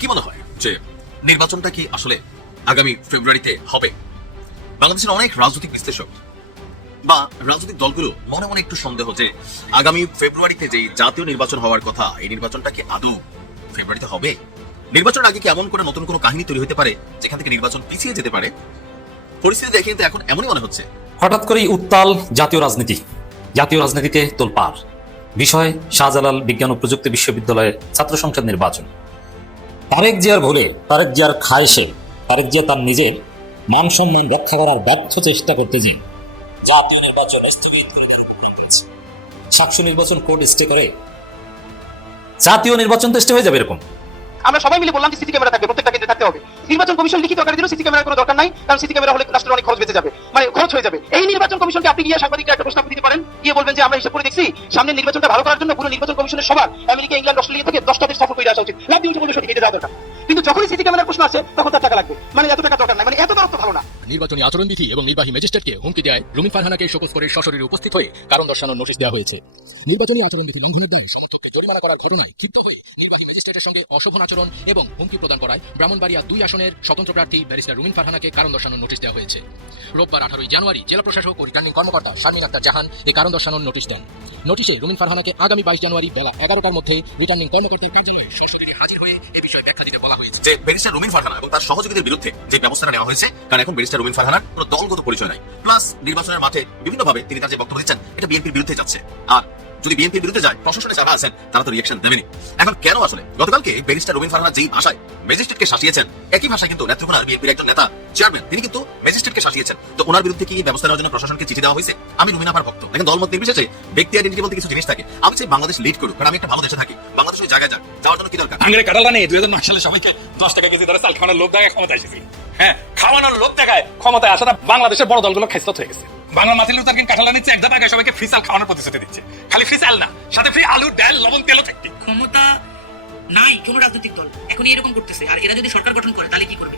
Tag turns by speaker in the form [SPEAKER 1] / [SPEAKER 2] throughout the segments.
[SPEAKER 1] কি মনে হয় যে নির্বাচনটা কি আসলে আগামী ফেব্রুয়ারিতে হবে? বাংলাদেশের অনেক রাজনৈতিক বিশ্লেষক বা রাজনৈতিক দলগুলো মনে মনে একটু সন্দেহ যে আগামী ফেব্রুয়ারিতে যে জাতীয় নির্বাচন হওয়ার কথা, এই নির্বাচনটা কি আদৌ ফেব্রুয়ারিতে হবে? নির্বাচনের আগে কি এমন করে নতুন কোনো কাহিনী তৈরি হতে পারে যেখান থেকে নির্বাচন পিছিয়ে যেতে পারে? পরিস্থিতি দেখে কিন্তু এখন এমনই মনে হচ্ছে।
[SPEAKER 2] হঠাৎ করেই উত্তাল জাতীয় রাজনীতি, জাতীয় রাজনীতিতে তোলপাড়। বিষয় শাহজালাল বিজ্ঞান ও প্রযুক্তি বিশ্ববিদ্যালয়ের ছাত্র সংসদ নির্বাচন। তারেক জিয়ার ভুলে তারেক জিয়ার খায়সে তারেক জিয়া তার নিজের মান সম্মান রক্ষা করার ব্যর্থ চেষ্টা করতে যে জাতীয় নির্বাচন স্থগিত করে দেওয়ার হয়েছে। নির্বাচন কোর্ট স্টে করে জাতীয় নির্বাচন তো স্টে হয়ে যাবে এরকম
[SPEAKER 3] আমরা সবাই মিলে বললাম যে সিসি ক্যামেরা থাকবে প্রত্যেকটা কেন্দ্রে থাকতে হবে। নির্বাচন কমিশন লিখিত আকারে দিল সিসি ক্যামেরার কোনো দরকার নাই, কারণ সিসি ক্যামেরা হলে রাষ্ট্রের অনেক খরচ বেঁচে যাবে মানে খরচ হয়ে যাবে। এই নির্বাচন কমিশনকে আপনি গিয়ে সাংবাদিকরা একটা প্রস্তাব দিতে পারেন, গিয়ে বলবেন যে আমরা হিসাব করে দেখছি, সামনে নির্বাচনটা ভালো করার জন্য পুরো নির্বাচন কমিশনের সবার আমেরিকা, ইংল্যান্ড, অস্ট্রেলিয়া থেকে দশটা দেশ সফর করে আসা উচিত। লাভ দিয়ে বলবে সঠিক, এটা যাওয়া দরকার। কিন্তু যখনই সিসি ক্যামেরার প্রশ্ন আছে তখন তার টাকা লাগবে। মানে এত টাকা দরকার নাই মানে এত দরকার ভালো না
[SPEAKER 4] নির্বাচনী আচরণবিধি এবং নির্বাহী ম্যাজিস্ট্রেটকে হুমকি দেয় রুমিন ফারহানাকে শোকজ করে সশরীরে উপস্থিত হয়ে কারণ দর্শানোর নোটিশ দেওয়া হয়েছে। নির্বাচনী আচরণবিধি লঙ্ঘনের দায়ে সমর্থককে জরিমানা করার ঘটনায় ক্ষিপ্ত হয়ে নির্বাহী ম্যাজিস্ট্রেটের সঙ্গে অশোভন আচরণ এবং হুমকি প্রদান করায় ব্রাহ্মণবাড়িয়া দুই আসনের স্বতন্ত্র প্রার্থী ব্যারিস্টার রুমিন ফারহানাকে কারণ দর্শানোর নোটিশ দেওয়া হয়েছে। রোববার আঠারোই জানুয়ারি জেলা প্রশাসক ও রিটার্নিং কর্মকর্তা শারমিন আক্তার জাহান এই কারণ দর্শানোর নোটিশ দেন। নোটিশে রুমিন ফারহানাকে আগামী বাইশ জানুয়ারি বেলা এগারোটার মধ্যে রিটার্নিং কর্মকর্তার কার্যালয়ে সশরীরে হাজির হয়ে এ বিষয়ে ব্যাখ্যা দিতে বলা
[SPEAKER 1] যে ব্যারিস্টার রুমিন ফারহানা এবং তার সহযোগীদের বিরুদ্ধে যে ব্যবস্থাটা নেওয়া হয়েছে, কারণ এখন ব্যারিস্টার রুমিন ফারহানার কোনো দলগত পরিচয় নাই। প্লাস নির্বাচনের মাঠে বিভিন্নভাবে তিনি তার যে বক্তব্য দিচ্ছেন, এটা বিএনপির বিরুদ্ধে যাচ্ছে। আর যদি বিএনপির বিরুদ্ধে যায়, প্রশাসনে যারা আছেন, তারা তো রিয়েকশন দেবেনি এখন কেন আসলে? গতকালকে ব্যারিস্টার রুমিন ফারহানা যেই ভাষায় ম্যাজিস্ট্রেটকে শাসিয়েছেন, একই ভাষায় কিন্তু নেত্রকোনার বিএনপির একজন নেতা চেয়ারম্যান তিনি কিন্তু ম্যাজিস্ট্রেটকে শাসিয়েছেন। তো ওনার বিরুদ্ধে কি ব্যবস্থা নেওয়ার জন্য প্রশাসনকে চিঠি দেওয়া হয়েছে? আমি রুমিন আপার ভক্ত। এখন দলমত নির্বিশেষে ব্যক্তি আইডেন্টি বলতে কিছু জিনিস থাকে। আমি চাই বাংলাদেশ লিড করুক, কারণ আমি একটা ভালো দেশে থাকি। বাংলাদেশ ওই জায়গায় যাক, যাওয়ার জন্য কি দরকার?
[SPEAKER 5] আঙ্গুরে কাটালা নেই দুই হাজার নয় সালে সবাইকে দশ টাকা কেজি ধরে চাল খাওয়ানোর লোক দেখায় ক্ষমতা এসেছিল হ্যাঁ খাওয়ানোর লোক দেখায়, ক্ষমতায় আসাটা বাংলাদেশের বড় দলগুলো খাইস্ত হয়ে গেছে। আগে সবাইকে খাওয়ানোর প্রতিশ্রুতি দিচ্ছে। খালি না, সাথে ফ্রি আলু, ডাল, লবণ, তেলও থাকবে।
[SPEAKER 6] ক্ষমতা নাই কোনো রাজনৈতিক দল। এখনই এরকম করতেছে। আর এরা যদি সরকার গঠন করে, তাহলে কি করবে?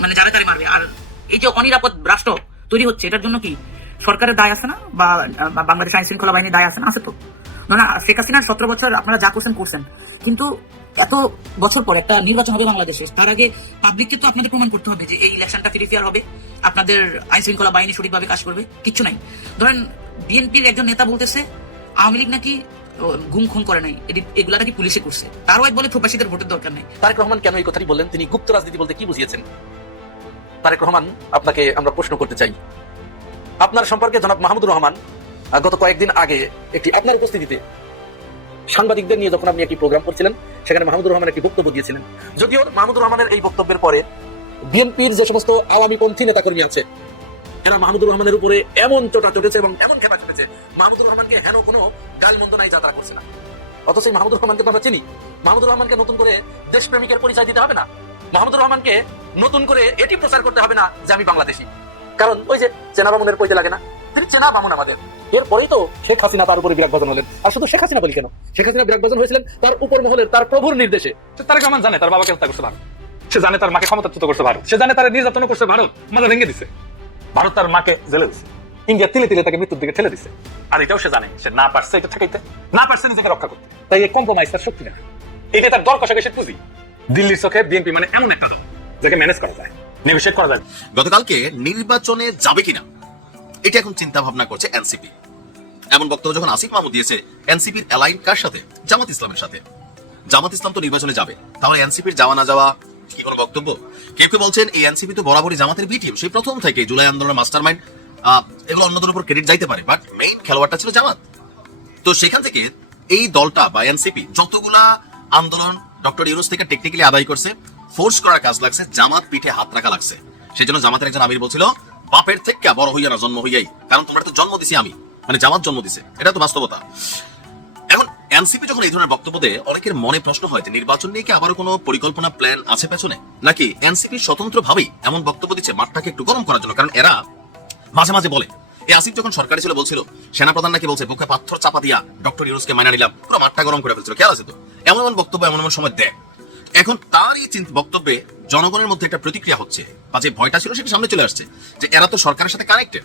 [SPEAKER 6] মানে যারা তারা মারবে। আর এই যে অনিরাপদ রাষ্ট্র তৈরি হচ্ছে, এটার জন্য কি সরকারের দায় আছে না? বা বাংলাদেশ আইন শৃঙ্খলা বাহিনীর দায় আছে না? আছে তো। না শেখ হাসিনার সতেরো বছর আপনারা যা করছেন করছেন। কিন্তু এত বছর পর একটা নির্বাচন হবে বাংলাদেশে, তার আগে পাবলিককে তো আপনাদের প্রমাণ করতে হবে যে এই ইলেকশনটা ফ্রি ফেয়ার হবে, আপনাদের আইন শৃঙ্খলা বাহিনী সঠিকভাবে কাজ করবে, কিচ্ছু নাই। ধরেন বিএনপির একজন নেতা বলতেছে, আওয়ামী লীগ নাকি গুম খুন করে নাই এগুলা নাকি পুলিশে করছে। তার ওয়াইফ বলে প্রবাসীদের ভোটের দরকার নেই।
[SPEAKER 7] তারেক রহমান কেন এই কথাটি বললেন? তিনি গুপ্ত রাজনীতি বলতে কি বুঝিয়েছেন? তারেক রহমান, আপনাকে আমরা প্রশ্ন করতে চাই। আপনার সম্পর্কে জনাব মাহমুদুর রহমান গত কয়েকদিন আগে একটি আপনার উপস্থিতিতে সাংবাদিকদের নিয়ে যখন আপনি একটি প্রোগ্রাম করছিলেন, সেখানে মাহমুদুর রহমান একটি বক্তব্য দিয়েছিলেন। যদিও মাহমুদুর রহমানের এই বক্তব্যের পরে বিএনপির যে সমস্ত আওয়ামী পন্থী নেতাকর্মী আছে, এরা মাহমুদুর রহমানের উপরে এমন চোটা চটেছে এবং এমন খেপা চেপেছে মাহমুদুর রহমানকে হেন কোনো গাল মন্দ নাই যা তারা করছে না। অথচ এই মাহমুদুর রহমানকে তো আমরা চিনি। মাহমুদুর রহমানকে নতুন করে দেশপ্রেমিকের পরিচয় দিতে হবে না। মাহমুদুর রহমানকে নতুন করে এটি প্রচার করতে হবে না যে আমি বাংলাদেশি। কারণ ওই যে চেনা বামুনের কইতে লাগে না তিনি চেনা বামুন আমাদের। এরপরেই তো শেখ হাসিনা তার উপরে বিরাট বদন হলেন। আর শুধু শেখ হাসিনা বলি কেন? শেখ হাসিনা বিরাট বদন হয়েছিলেন তার উপর মহলের তার প্রভুর নির্দেশে।
[SPEAKER 5] সে তারেক রহমান জানে তার বাবাকে হত্যা করছে ভারত। সে জানে তার মাকে ক্ষমতাচ্যুত করছে ভারত। সে জানে তার নির্যাতন করছে ভারত। মাথা ভেঙে দিছে। ভারত তার মাকে জেলে দিছে। ইন্ডিয়া তিলে তিলে তাকে মৃত্যুর দিকে ঠেলে দিছে। আর এটাও সে জানে সে না পারছে এটা ঠেকাইতে না পারছে নিজেকে রক্ষা করতে। তাই এই কম্প্রোমাইজ তার শক্তি না। এটা তার দর কষাকে সে পুঁজি দিল্লির চোখে বিএনপি মানে এমন একটা দল যাকে ম্যানেজ করা যায় নেভিশেট করা যায়।
[SPEAKER 1] গতকালকে নির্বাচনে যাবে কিনা? এটা এখন চিন্তা ভাবনা করছে এনসিপি। এমন বক্তব্য যখন আসিফ মাহমুদ দিয়েছে, এনসিপির অ্যালাইন কার সাথে? জামাত ইসলামের সাথে। জামাত ইসলাম তো নির্বাচনে যাবে। তাহলে এনসিপির যাওয়া না যাওয়া কি কোনো বক্তব্য? কেউ কেউ বলছেন, এই এনসিপি তো বরাবরই জামাতের বি টিম সেই প্রথম থেকে জুলাই আন্দোলনের মাস্টার মাইন্ড এগুলো অন্যদের উপর ক্রেডিট যাইতে পারে বাট মেইন খেলোয়াড়টা ছিল জামাত। তো সেখান থেকে এই দলটা বা এনসিপি যতগুলা আন্দোলন ডক্টর ইউনুস থেকে টেকনিক্যালি আদায় করছে ফোর্স করার কাজ লাগছে, জামাত পিঠে হাত রাখা লাগছে। সেই জন্য জামাতের একজন আমির বলছিল বাপের থেকে বড় হইয়া না জন্ম হইয়াই। কারণ তোমরা তো জন্ম দিছি আমি। মানে জামাত জন্ম দিছে। এটা তো বাস্তবতা। এখন এনসিপি যখন এই ধরনের বক্তব্য দেয়, অনেকের মনে প্রশ্ন হয় যে নির্বাচন নিয়ে কি আবারও কোনো পরিকল্পনা, প্ল্যান আছে পেছনে? নাকি এনসিপি স্বতন্ত্র ভাবেই এমন বক্তব্য দিচ্ছে মাঠটাকে একটু গরম করার জন্য? কারণ এরা মাঝে মাঝে বলে এই আসিফ যখন সরকারি ছিল বলছিল, সেনাপ্রধান নাকি বলছে, বুকে পাথর চাপা দিয়া ডক্টর ইউনুসকে মানা নিলাম, পুরো মাঠটা গরম করে ফেলছিল। খেয়াল আছে তো? এমন এমন বক্তব্য এমন এমন সময় দেয়। এখন তার এই বক্তব্যে জনগণের মধ্যে একটা প্রতিক্রিয়া হচ্ছে বা যে ভয়টা ছিল সেটা সামনে চলে আসছে যে এরা তো সরকারের সাথে কানেক্টেড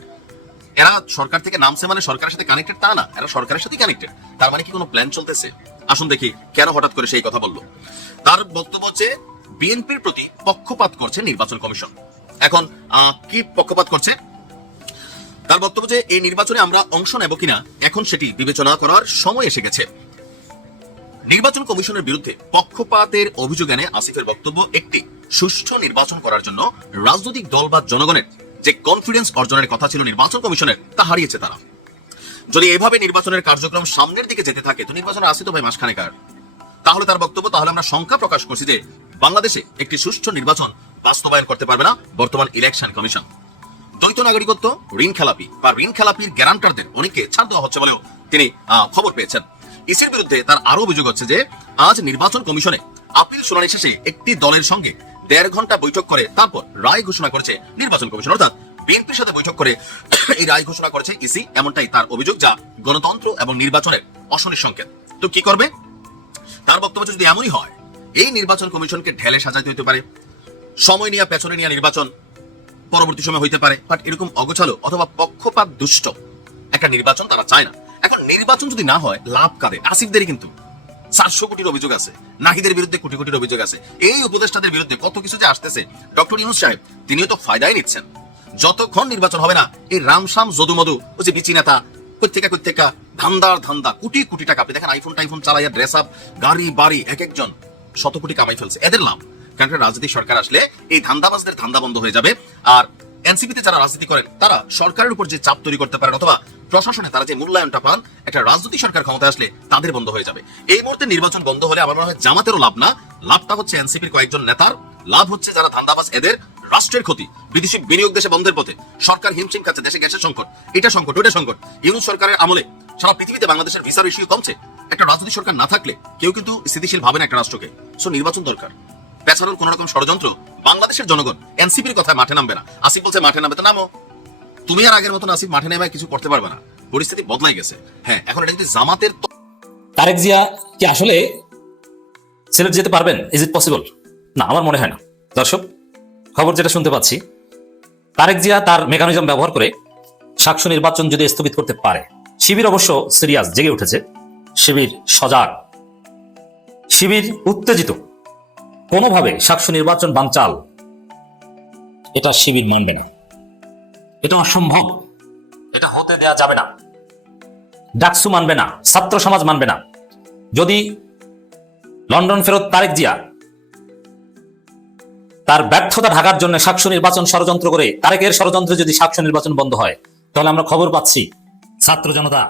[SPEAKER 1] এরা সরকার থেকে নামছে মানে সরকারের সাথে কানেক্টেড তা না, এরা সরকারের সাথে কানেক্টেড তার মানে কি কোনো প্ল্যান চলতেছে? আসুন দেখি কেন হঠাৎ করে সেই কথা বলল। তার বক্তব্য হচ্ছে, বিএনপির প্রতি পক্ষপাত করছে নির্বাচন কমিশন। এখন কি পক্ষপাত করছে? তার বক্তব্য যে এই নির্বাচনে আমরা অংশ নেব কিনা, এখন সেটি বিবেচনা করার সময় এসে গেছে। নির্বাচন কমিশনের বিরুদ্ধে পক্ষপাতের অভিযোগ এনে আসিফের বক্তব্য একটি সুষ্ঠু নির্বাচন করার জন্য রাজনৈতিক দল বা জনগণের যে কনফিডেন্স অর্জনের কথা ছিল নির্বাচন কমিশনের, তা হারিয়েছে তারা। যদি এভাবে নির্বাচনের কার্যক্রম সামনের দিকে যেতে থাকে, তো নির্বাচন আসে তো ভাই মাসখানেকার। তাহলে তার বক্তব্য, তাহলে আমরা শঙ্কা প্রকাশ করছি যে বাংলাদেশে একটি সুষ্ঠু নির্বাচন বাস্তবায়ন করতে পারবে না বর্তমান ইলেকশন কমিশন দ্বৈত নাগরিকত্ব, ঋণ খেলাপি, বা ঋণ খেলাপির গ্যারান্টারদের অনেককে ছাড় দেওয়া হচ্ছে বলেও তিনি খবর পেয়েছেন। ইসির বিরুদ্ধে তার আরও অভিযোগ হচ্ছে যে, আজ নির্বাচন কমিশনে আপিল শুনানি শেষে একটি দলের সঙ্গে দেড় ঘণ্টা বৈঠক করে তারপর রায় ঘোষণা করেছে নির্বাচন কমিশন। অর্থাৎ বিএনপির সাথে বৈঠক করে এই রায় ঘোষণা করেছে ইসি, এমনটাই তার অভিযোগ যা গণতন্ত্র এবং নির্বাচনের অশনির সংকেত। তো কি করবে? তার বক্তব্য যদি এমনই হয়, এই নির্বাচন কমিশনকে ঢেলে সাজাতে হতে পারে, সময় নিয়ে, পেছনে নিয়ে নির্বাচন পরবর্তী সময় হইতে পারে বাট এরকম অগোছালো অথবা পক্ষপাত দুষ্ট একটা নির্বাচন তারা চায় না। এখন নির্বাচন যদি না হয়, লাভ কাদের? আসিফদেরই কিন্তু। চারশো কোটির অভিযোগ আছে। নাহিদের বিরুদ্ধে কোটি কোটির অভিযোগ আছে। এই উপদেষ্টাদের বিরুদ্ধে কত কিছু যে আসতেছে। ডক্টর ইউনুস সাহেব, তিনিও তো ফায়দাই নিচ্ছেন। যতক্ষণ নির্বাচন হবে না, এই রামসাম যদুমধু ও যে বিচি নেতা কোথেকা কোথেকা ধান্দার ধান্দা, কোটি কোটি টাকা, আপনি দেখেন আইফোন টাইফোন চালাইয়া ড্রেস আপ গাড়ি, বাড়ি, এক একজন শত কোটি কামাই ফেলছে। এদের লাভ কারণ রাজনৈতিক সরকার আসলে এই ধান্দাবাজদের ধান্দা বন্ধ হয়ে যাবে। আর এনসিপিতে যারা রাজনীতি করেন, তারা সরকারের উপর যে চাপ তৈরি করতে পারেন, অথবা প্রশাসনে তারা যে মূল্যায়নটা পান, একটা রাজনৈতিক সরকার ক্ষমতায় আসলে তাদের বন্ধ হয়ে যাবে। এই মুহূর্তে নির্বাচন বন্ধ হলে আমার মনে হয় জামাতেরও লাভ না। লাভটা হচ্ছে এনসিপির কয়েকজন নেতার। লাভ হচ্ছে যারা ধান্দাবাজ, এদের রাষ্ট্রের ক্ষতি। বিদেশি বিনিয়োগ দেশে বন্ধের পথে। সরকার হিমশিম কাছে দেশে গ্যাসের সংকট। এটা সংকট, ওটা সংকট। ইউনুস সরকারের আমলে সারা পৃথিবীতে বাংলাদেশের ভিসার ইস্যু কমছে। একটা রাজনৈতিক সরকার না থাকলে কেউ কিন্তু স্থিতিশীল ভাবে না একটা রাষ্ট্রকে। সো নির্বাচন দরকার। পেছানোর কোন রকম ষড়যন্ত্র বাংলাদেশের জনগণ এনসিপির কথায় মাঠে নামবে না। আসিফ বলছে, মাঠে নামবে তো নামো। তুমি আর আগের মতন আসিফ মাঠে নেমে কিছু করতে পারবে না। পরিস্থিতি বদলাই গেছে। হ্যাঁ এখন এটা যদি জামাতের
[SPEAKER 2] তারেক জিয়া কি আসলে সিলেট যেতে পারবেন? ইজ ইট পসিবল না, আমার মনে হয় না। দর্শক, খবর যেটা শুনতে পাচ্ছি, তারেক জিয়া তার মেকানিজম ব্যবহার করে সাকসু নির্বাচন যদি স্থগিত করতে পারে। শিবির অবশ্য সিরিয়াস জেগে উঠেছে। শিবির সজাগ। শিবির উত্তেজিত। কোনোভাবে সাকসু নির্বাচন বানচাল, এটা শিবির মানবে না। এটা অসম্ভব। এটা হতে দেয়া যাবে না। ডাকসু মানবে না ছাত্র সমাজ মানবে না। যদি লন্ডন ফেরত তারেক জিয়া তার ব্যর্থতা ঢাকার জন্য সাক্ষ্য নির্বাচন ষড়যন্ত্র করে তারেকের ষড়যন্ত্রে যদি সাক্ষ্য নির্বাচন বন্ধ হয় তাহলে আমরা খবর পাচ্ছি ছাত্র জনতা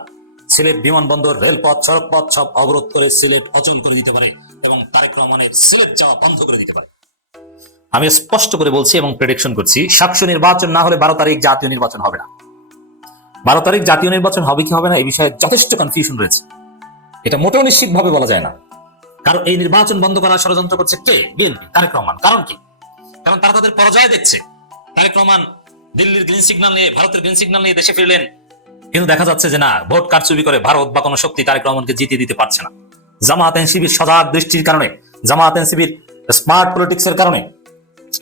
[SPEAKER 2] সিলেট বিমানবন্দর রেলপথ সড়কপথ সব অবরোধ করে সিলেট অচল করে দিতে পারে এবং তারেক রহমানের সিলেট যাওয়া বন্ধ করে দিতে পারে। আমি স্পষ্ট করে বলছি এবং প্রেডিকশন করছি, সাক্ষ্য নির্বাচন না হলে বারো তারিখ জাতীয় নির্বাচন হবে না। বারো তারিখ জাতীয় নির্বাচন হবে কি হবে না এই বিষয়ে যথেষ্ট কনফিউশন রয়েছে। এটা মোটেও নিশ্চিতভাবে বলা যায় না। কারণ এই নির্বাচন বন্ধ করার ষড়যন্ত্র করছে কে? বিএনপি, তারেক রহমান। কারণ কি? কারণ তারা তাদের পরাজয় দেখছে। তারেক রহমান দিল্লির গ্রিন সিগন্যাল নিয়ে, ভারতের গ্রিন সিগন্যাল নিয়ে দেশে ফিরলেন। কিন্তু দেখা যাচ্ছে যে না, ভোট কারচুপি করে ভারত বা কোনো শক্তি তারেক রহমানকে জিতিয়ে দিতে পারছে না। জামাত এনসিবির সজাগ দৃষ্টির কারণে জামাত এনসিবির স্মার্ট পলিটিক্স এর কারণে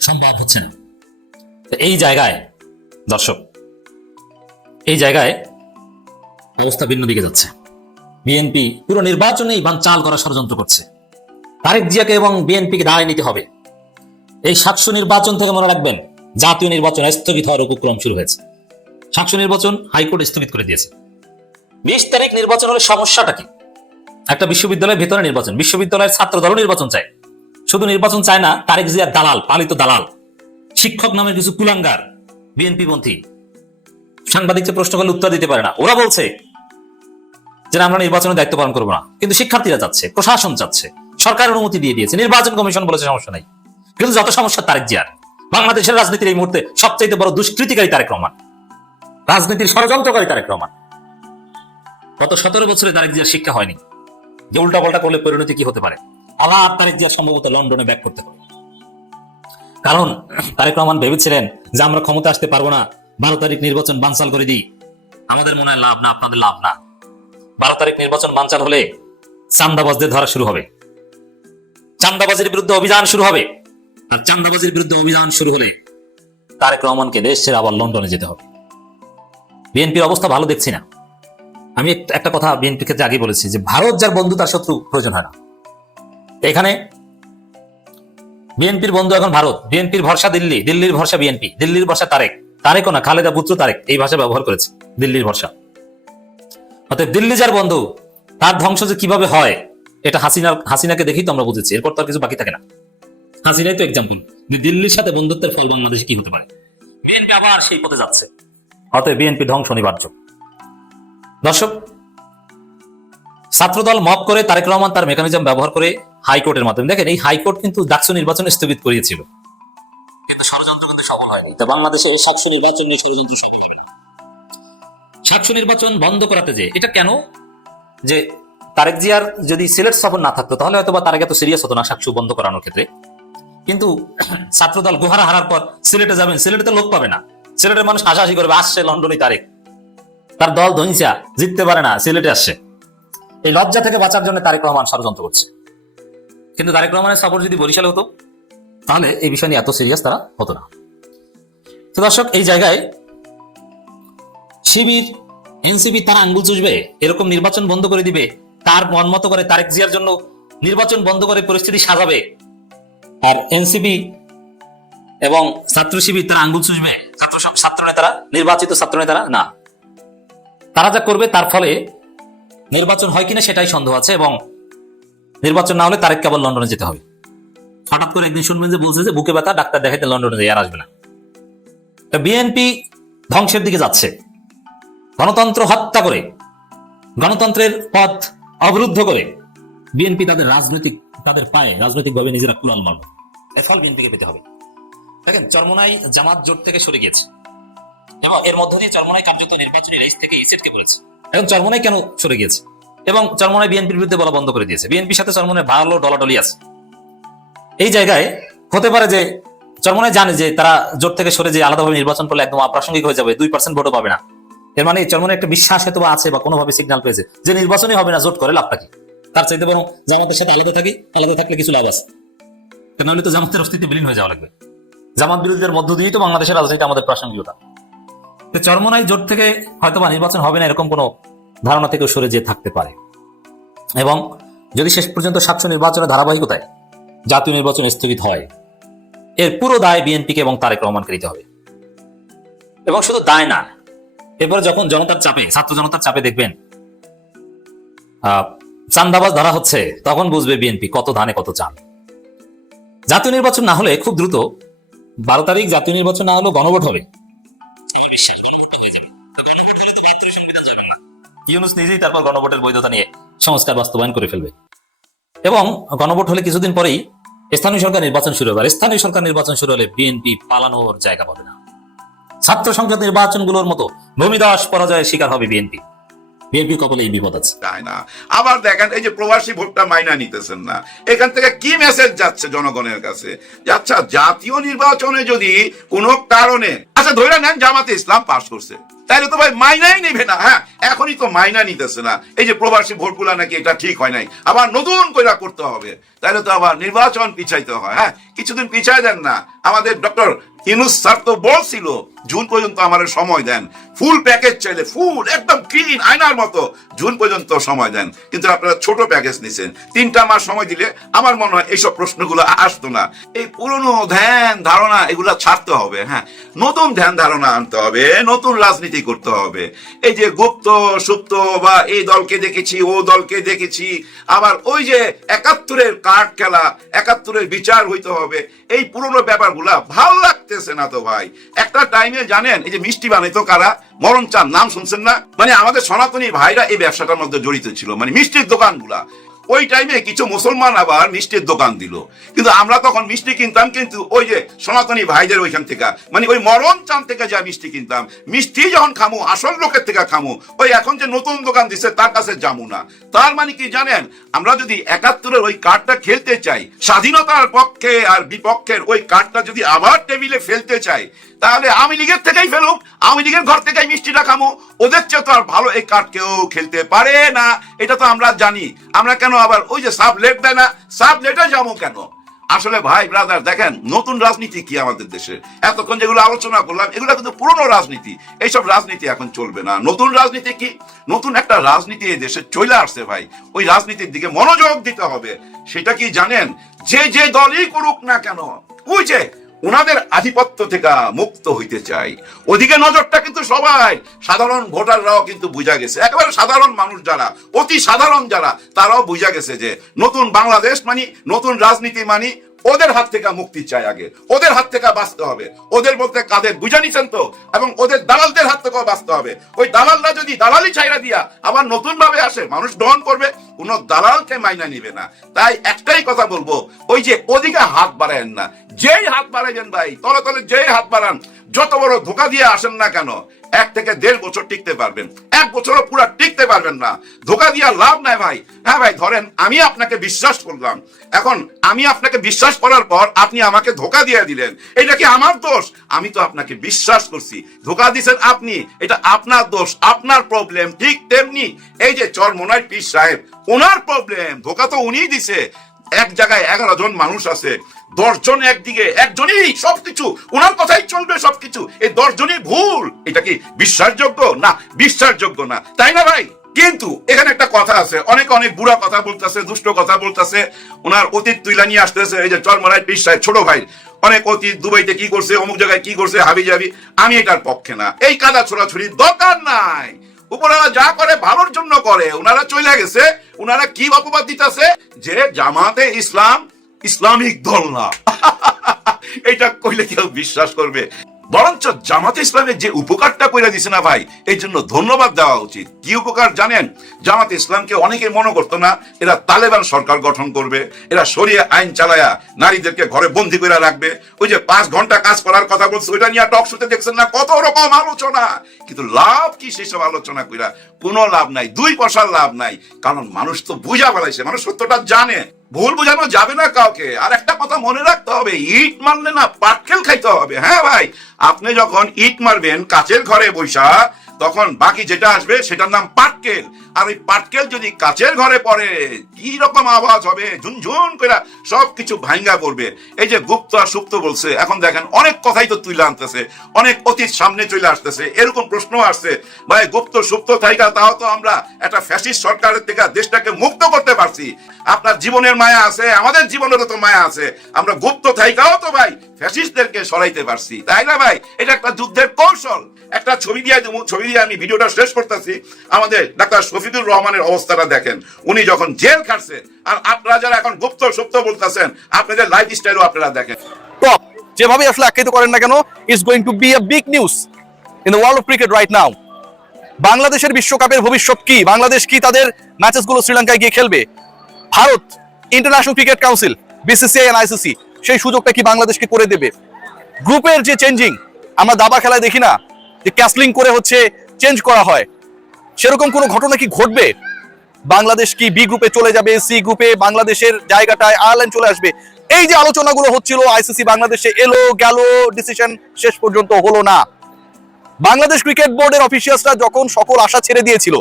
[SPEAKER 2] সম্ভব হচ্ছে না। এই জায়গায়, দর্শক, এই জায়গায় ব্যবস্থা ভিন্ন দিকে যাচ্ছে। বিএনপি পুরো নির্বাচনেই চাল করা ষড়যন্ত্র করছে। তারেক জিয়াকে এবং বিএনপিকে দাঁড়িয়ে নিতে হবে। এই সাতশো নির্বাচন থেকে মনে রাখবেন, জাতীয় নির্বাচন স্থগিত হওয়ার উপক্রম শুরু হয়েছে। সাতশো নির্বাচন হাইকোর্ট স্থগিত করে দিয়েছে। বিশ তারিখ নির্বাচন হলে সমস্যাটা কি? একটা বিশ্ববিদ্যালয়ের ভেতরে নির্বাচন, বিশ্ববিদ্যালয়ের ছাত্র দলও নির্বাচন চায় শুধু নির্বাচন চায় না, তারেক জিয়ার দালাল, পালিত দালাল। শিক্ষক নামের কিছু কুলাঙ্গার, বিএনপি পন্থী। সাংবাদিককে প্রশ্ন করলে উত্তর দিতে পারে না। ওরা বলছে যে আমরা নির্বাচনের দায়িত্ব পালন করব না। কিন্তু শিক্ষার্থীরা চাচ্ছে, প্রশাসন চাচ্ছে সরকার অনুমতি দিয়ে দিয়েছে। নির্বাচন কমিশন বলেছে সমস্যা নাই। কিন্তু যত সমস্যা তারেক জিয়ার, বাংলাদেশের রাজনীতির এই মুহূর্তে সবচেয়ে বড় দুষ্কৃতিকারী তারেক রহমান। রাজনীতির ষড়যন্ত্রকারী তারেক রহমান। গত সতেরো বছরে তারেক জিয়ার শিক্ষা হয়নি। যে উল্টা পাল্টা করলে পরিণতি কি হতে পারে? আবার তারেক জিয়া সম্ভবত লন্ডনে ব্যাক করতে হবে কারণ তারেক রহমান ভেবেছিলেন যে আমরা ক্ষমতা আসতে পারব না, বারো তারিখ নির্বাচন বানচাল করে দিই। আমাদের মনে হয় লাভ না, আপনাদের লাভ না। বারো তারিখ নির্বাচন বানচাল হলে চান্দাবাজদের ধরা শুরু হবে। চান্দাবাজের বিরুদ্ধে অভিযান শুরু হবে। আর চান্দাবাজের বিরুদ্ধে অভিযান শুরু হলে তারেক রহমানকে দেশ ছেড়ে আবার লন্ডনে যেতে হবে। বিএনপির অবস্থা ভালো দেখছি না। আমি একটা- কথা বিএনপি ক্ষেত্রে আগে বলেছি যে, ভারত যার বন্ধু তার শত্রু, প্রয়োজন হয় না। এখানে বিএনপির বন্ধু এখন ভারত। বিএনপির ভরসা দিল্লি, দিল্লির ভরসা বিএনপি, দিল্লির ভরসা তারেক। তারেকও না, খালেদা পুত্র তারেক, এই ভাষা ব্যবহার করেছে, দিল্লির ভরসা। অতএব দিল্লি যার বন্ধু, তার ধ্বংস যে কীভাবে হয়, এটা হাসিনা, হাসিনাকে দেখেই তো আমরা বুঝেছি, এরপর তো আর কিছু বাকি থাকে না। হাসিনাই তো এক্সাম্পল দিল্লির সাথে বন্ধুত্বের ফল বাংলাদেশে কি হতে পারে? বিএনপি আবার সেই পথে যাচ্ছে। অতএব বিএনপি ধ্বংস অনিবার্য। দর্শক ছাত্রদল মব করে তারেক রহমান তার মেকানিজম ব্যবহার করে হাইকোর্টের মাধ্যমে। দেখেন এই হাইকোর্ট কিন্তু ডাকসু নির্বাচন স্থগিত করিয়েছিল। কিন্তু ষড়যন্ত্র কিন্তু সফল হয়নি। তো বাংলাদেশে সাতশো নির্বাচন নিয়ে ষড়যন্ত্র সফল হবে সাতশো নির্বাচন বন্ধ করাতে যে এটা কেন? যে তারেক জিয়ার যদি সিলেট সফর না থাকতো তাহলে হয়তো বা তারেক এত সিরিয়াস হতো না সাকসু বন্ধ করানোর ক্ষেত্রে। কিন্তু ছাত্রদল গুহারা হারার পর সিলেটে যাবেন সিলেটে তো লোক পাবে না। সিলেটের মানুষ হাসাহাসি করবে আসছে লন্ডনই তারেক। তার দল ধইঞ্চা জিততে পারে না সিলেটে আসছে। এই লজ্জা থেকে বাঁচার জন্য তারেক রহমান ষড়যন্ত্র করছে। কিন্তু তারেক রহমানের সফর যদি বরিশালে হতো, তাহলে এই বিষয় নিয়ে এত সিরিয়াস তারা হতো না। তো দর্শক, এই জায়গায় শিবির, এনসিপি, তারা আঙ্গুল চুষবে, এরকম নির্বাচন বন্ধ করে দিবে, তার মন মতো করে তারেক জিয়ার জন্য নির্বাচন বন্ধ করে পরিস্থিতি সাজাবে। আর এনসিপি এবং ছাত্র শিবির, তারা আঙ্গুল চুষবে, ছাত্র ছাত্র নেতারা, নির্বাচিত ছাত্র নেতারা না। তারা যা করবে তার ফলে নির্বাচন হয় কিনা সেটাই সন্দেহ আছে এবং নির্বাচন না হলে তারেক কেবল লন্ডনে যেতে হবে। হঠাৎ করে একদিন শুনবেন যে বলছে যে বুকে ব্যথা, ডাক্তার দেখাইতে লন্ডনে যাই আর আসবে না। বিএনপি ধ্বংসের দিকে যাচ্ছে। গণতন্ত্র হত্যা করে, গণতন্ত্রের পথ অবরুদ্ধ করে বিএনপি তাদের রাজনৈতিক, তাদের পায়ে রাজনৈতিকভাবে নিজেরা কুড়াল মারবে। ফল বিএনপিকে পেতে হবে। দেখেন, চরমোনাই জামাত জোট থেকে সরে গিয়েছে। এবং এর মধ্য দিয়ে চরমোনাই কার্যত নির্বাচনী রেস থেকে ইসেটকে পড়েছে। এখন চরমোনাই কেন সরে গিয়েছে? এবং চরমোনাই বিএনপির বিরুদ্ধে বলা বন্ধ করে দিয়েছে। বিএনপির সাথে চরমোনাই ভালো ডলাডলি আছে। এই জায়গায় হতে পারে যে চরমোনাই জানে যে তারা জোট থেকে সরে যে আলাদাভাবে নির্বাচন করলে একদম অপ্রাসঙ্গিক হয়ে যাবে, দুই পার্সেন্ট ভোটও পাবে না। এর মানে চরমোনাই একটা বিশ্বাস হয়তো আছে বা কোনোভাবে সিগন্যাল পেয়েছে যে নির্বাচনই হবে না, জোট করে লাভটা কি? তার চাইতে বরং জামাতের সাথে আলাদা থাকি, আলাদা থাকলে কিছু লাভ আছে। কেন হলে তো জামাতের অস্তিত্ব বিলীন হয়ে যাওয়া লাগবে। জামাত বিরোধীদের মধ্য দিয়েই তো বাংলাদেশের রাজনীতি আমাদের প্রাসঙ্গিকতা। তো চরমোনাই জোট থেকে হয়তো বা নির্বাচন হবে না এরকম কোনো ধারণা থেকে সরে যেয়ে থাকতে পারে। এবং যদি শেষ পর্যন্ত সাতশো নির্বাচনের ধারাবাহিকতায় জাতীয় নির্বাচন স্থগিত হয়, এর পুরো দায় বিএনপিকে এবং তারেক রহমানকে নিতে হবে। এবং শুধু দায় না, এরপরে যখন জনতার চাপে, ছাত্র জনতার চাপে দেখবেন চান্দাবাজ ধরা হচ্ছে, তখন বুঝবে বিএনপি কত ধানে কত চান জাতীয় নির্বাচন না হলে খুব দ্রুত বারো তারিখ জাতীয় নির্বাচন না হলেও গণভোট হবে। ইউনুস নিজেই তারপর গণভোটের বৈধতা নিয়ে সংস্কার বাস্তবায়ন করে ফেলবে। এবং গণভোট হলে কিছুদিন পরেই স্থানীয় সরকার নির্বাচন শুরু হবে। আর স্থানীয় সরকার নির্বাচন শুরু হলে বিএনপি পালানোর জায়গা পাবে না। ছাত্র সংসদ নির্বাচনগুলোর মতো ভূমিদাস পরাজয়ের শিকার হবে বিএনপি। বিএনপি কপালে এই বিপদ আছে।
[SPEAKER 8] যায় না? আবার দেখেন, এই যে প্রবাসী ভোটটা মাইনা নিতেছেন না। এখান থেকে কি মেসেজ যাচ্ছে জনগণের কাছে? আচ্ছা জাতীয় নির্বাচনে যদি কোনো কারণে আচ্ছা ধরে নেন জামাতে ইসলাম পাশ করছে। তাহলে তো ভাই মাইনাই নেবে না হ্যাঁ? এখনই তো মাইনা নিতেছে না। এই যে প্রবাসী ভোটগুলা নাকি এটা ঠিক হয় নাই। আবার নতুন কইরা করতে হবে। তাইলে তো আবার নির্বাচন পিছাইতে হয় হ্যাঁ? কিছুদিন পিছাই দেন না। আমাদের ডক্টর ইনুস স্যার তো বলছিল, জুন পর্যন্ত আমার সময় দেন। ফুল প্যাকেজ চাইলে, ফুল, একদম ক্লিন আয়নার মতো। জুন পর্যন্ত সময় দেন। কিন্তু আপনারা ছোট প্যাকেজ নিছেন। তিনটা মাস সময় দিলে আমার মনে হয় এইসব প্রশ্নগুলো আসতো না। এই পুরনো ধ্যান ধারণা, এগুলা ছাড়তে হবে হ্যাঁ। নতুন ধ্যান ধারণা আনতে হবে, নতুন রাজনীতি করতে হবে। এই যে গুপ্ত, সুপ্ত বা এই দলকে দেখেছি, ও দলকে দেখেছি, আবার ওই যে একাত্তরের কার্ড খেলা, একাত্তরের বিচার হইতে হবে, এই পুরনো ব্যাপারগুলা ভালো লাগতেছে না তো ভাই। একটা টাইমে জানেন, এই যে মিষ্টি বানাইতো কারা? মরণ চান নাম শুনছেন না? মানে আমাদের সনাতনী ভাইরা এই ব্যবসাটার মধ্যে জড়িত ছিল মানে মিষ্টির দোকানগুলা। ওই টাইমে কিছু মুসলমান আবার মিষ্টির দোকান দিল। কিন্তু আমরা তখন মিষ্টি কিনতাম, কিন্তু ওই যে সনাতনী ভাইদের ওইখান থেকে মানে ওই মরণ চান থেকে যা মিষ্টি কিনতাম, মিষ্টি যখন খামু, আসল লোকের থেকে খামু, ওই এখন যে নতুন দোকান দিচ্ছে তার কাছে যাব না। তার মানে কি জানেন, আমরা যদি একাত্তরের ওই কার্ডটা খেলতে চাই, স্বাধীনতার পক্ষে আর বিপক্ষের ওই কার্ডটা যদি আবার টেবিলে ফেলতে চাই তাহলে আওয়ামী লীগের থেকেই ফেলুক আওয়ামী লীগের ঘর থেকেই মিষ্টিটা খামো। ওদের চেয়ে তো আর ভালো এই কার্ড কেউ খেলতে পারে না। এটা তো আমরা জানি। আমরা কেন আবার ওই যে সাব লেট দেয় না? সাব লেটে যাব কেন? আসলে ভাই ব্রাদার দেখেন, নতুন রাজনীতি কি আমাদের দেশে? এতক্ষণ যেগুলো আলোচনা করলাম, এগুলো কিন্তু পুরনো রাজনীতি। এইসব রাজনীতি এখন চলবে না। নতুন রাজনীতি কি? নতুন একটা রাজনীতি এই দেশে চলে আসছে ভাই। ওই রাজনীতির দিকে মনোযোগ দিতে হবে। সেটা কি জানেন? যে যে দলই করুক না কেন, ওই যে ওনাদের আধিপত্য থেকে মুক্ত হইতে চাই। ওদিকে নজরটা কিন্তু সবাই, সাধারণ ভোটাররাও কিন্তু বুঝা গেছে। একেবারে সাধারণ মানুষ যারা, অতি সাধারণ যারা, তারাও বুঝা গেছে যে নতুন বাংলাদেশ মানি, নতুন রাজনীতি মানি, ওদের হাত থেকে মুক্তি চাই আগে। ওদের হাত থেকে বাঁচতে হবে। ওদের বলতে কাদের বুঝা নিছেন তো? এবং ওদের দালালদের হাত থেকেও বাঁচতে হবে। ওই দালালরা যদি দালালি ছাইরা দিয়া আবার নতুন ভাবে আসে, মানুষ গ্রহণ করবে, কোন দালালকে মাইনা নিবে না। তাই একটাই কথা বলব, ওই যে ওদিকে হাত বাড়ায়েন না যেই হাত বাড়াইছেন ভাই, তলে তলে যেই হাত বাড়ান, যত বড় ধোকা দিয়ে আসেন না কেন, এক থেকে দেড় বছর টিকতে পারবেন। এক বছরও পুরা টিকতে পারবেন না। ধোকা দিয়া লাভ নাই ভাই। হ্যাঁ ভাই, ধরেন আমি আপনাকে বিশ্বাস করলাম। এখন আমি আপনাকে বিশ্বাস করার পর আপনি আমাকে ধোকা দিয়ে দিলেন। এটা কি আমার দোষ? আমি তো আপনাকে বিশ্বাস করছি। ধোকা দিছেন আপনি, এটা আপনার দোষ, আপনার প্রবলেম ঠিক তেমনি এই যে চরমোনাই পীর সাহেব, ওনার প্রবলেম ধোকা তো উনিই দিছে। এক জায়গায় এগারো জন মানুষ আছে। দশজন একদিকে, একজনই সবকিছু। ওনার কথাই চলবে সবকিছু। এই দশজনই ভুল। এটা কি বিশ্বাসযোগ্য? না বিশ্বাসযোগ্য না। তাই না ভাই? কিন্তু এখানে একটা কথা আছে। অনেক অনেক বুড়া কথা বলতেছে, দুষ্ট কথা বলতেছে। ওনার অতীত তুইলা নিয়ে আসতেছে, এই যে পীর সাহেব ছোট ভাই। অনেক অতীত দুবাইতে কি করছে, অমুক জায়গায় কি করছে, হাবি যাবি আমি এটার পক্ষে না। এই কাদা ছোড়াছুড়ির দরকার নাই। উপরালা যা করে, ভালোর জন্য করে। ওনারা চলে গেছে। ওনারা কি অপবাদ দিতেছে? যে জামাতে ইসলাম ইসলামিক দল না। এটা কইলে কেউ বিশ্বাস করবে। বরঞ্চ জামাতে ইসলামের যে উপকারটা করে দিছে না ভাই, এই জন্য ধন্যবাদ দেওয়া উচিত। কি উপকার জানেন? জামাতে ইসলামকে অনেকে মনে করতো না, এরা তালেবান সরকার গঠন করবে, এরা সরিয়ে আইন চালায়া নারীদেরকে ঘরে বন্দি করে রাখবে। ওই যে পাঁচ ঘণ্টা কাজ করার কথা বলছে, ওইটা নিয়ে টক শুতে দেখছেন না, কত রকম আলোচনা। কিন্তু লাভ কি সেসব আলোচনা কইরা? কোনো লাভ নাই, দুই পয়সার লাভ নাই। কারণ মানুষ তো বুঝা বেড়াইছে, মানুষ সত্যটা জানে। ভুল বোঝানো যাবে না কাউকে। আর একটা কথা মনে রাখতে হবে, ইট মারলে না পাটকেল খাইতে হবে। হ্যাঁ ভাই, আপনি যখন ইট মারবেন, কাচের ঘরে বৈশা তখন বাকি যেটা আসবে সেটার নাম পাটকেল। আর ওই পাটকেল যদি কাচের ঘরে পড়ে, কি রকম আওয়াজ হবে? ঝুনঝুন করে সবকিছু ভাঙ্গা পড়বে। এই যে গুপ্ত আর সুপ্ত বলছে, এখন দেখেন অনেক কথাই তো তুলে আনতেছে, অনেক অতীত সামনে চলে আসতেছে, এরকম প্রশ্ন আসছে, ভাই, গুপ্ত, সুপ্ত থাইকা, তাও তো আমরা একটা ফ্যাসিস্ট সরকারের থেকে দেশটাকে মুক্ত করতে পারছি। আপনার জীবনের মায়া আছে, আমাদের জীবনেরও তো মায়া আছে। আমরা গুপ্ত থাইকাও তো ভাই ফ্যাসিস্টদেরকে সরাইতে পারছি। তাই না ভাই? এটা একটা যুদ্ধের কৌশল। একটা ছবি দিয়ে ছবি দিয়ে আমি ভিডিওটা শেষ করতেছি। আমাদের ডাক্তার শফিদুর রহমানের অবস্থাটা দেখেন। উনি যখন জেল খাটছে, আর আপনারা যারা এখন গুপ্ত সুপ্ত বলতেছেন, আপনাদের লাইফ স্টাইলও আপনারা দেখেন।
[SPEAKER 9] টপ যেভাবে আসলে আখ্যায়িত করেন না কেন is going to be a big news in the world of cricket right now বাংলাদেশের বিশ্বকাপের ভবিষ্যৎ কি? বাংলাদেশ কি তাদের ম্যাচেসগুলো শ্রীলঙ্কায় গিয়ে খেলবে? Bharat international cricket council BCCI and ICC সেই সুযোগটা কি বাংলাদেশকে করে দেবে? গ্রুপের যে চেঞ্জিং আমরা দাবা খেলায় দেখি না যে ক্যাসলিং করে হচ্ছে চেঞ্জ করা হয়। সেরকম কোনো ঘটনা কি ঘটবে? বাংলাদেশ কি বি গ্রুপে চলে যাবে সি গ্রুপে বাংলাদেশের জায়গাটায় আয়ারল্যান্ড চলে আসবে? এই যে আলোচনাগুলো হচ্ছিল আইসিসি বাংলাদেশে এলো, গেল ডিসিশন শেষ পর্যন্ত হলো না। বাংলাদেশ ক্রিকেট বোর্ডের অফিসিয়ালসরা যখন সকল আশা ছেড়ে দিয়েছিল,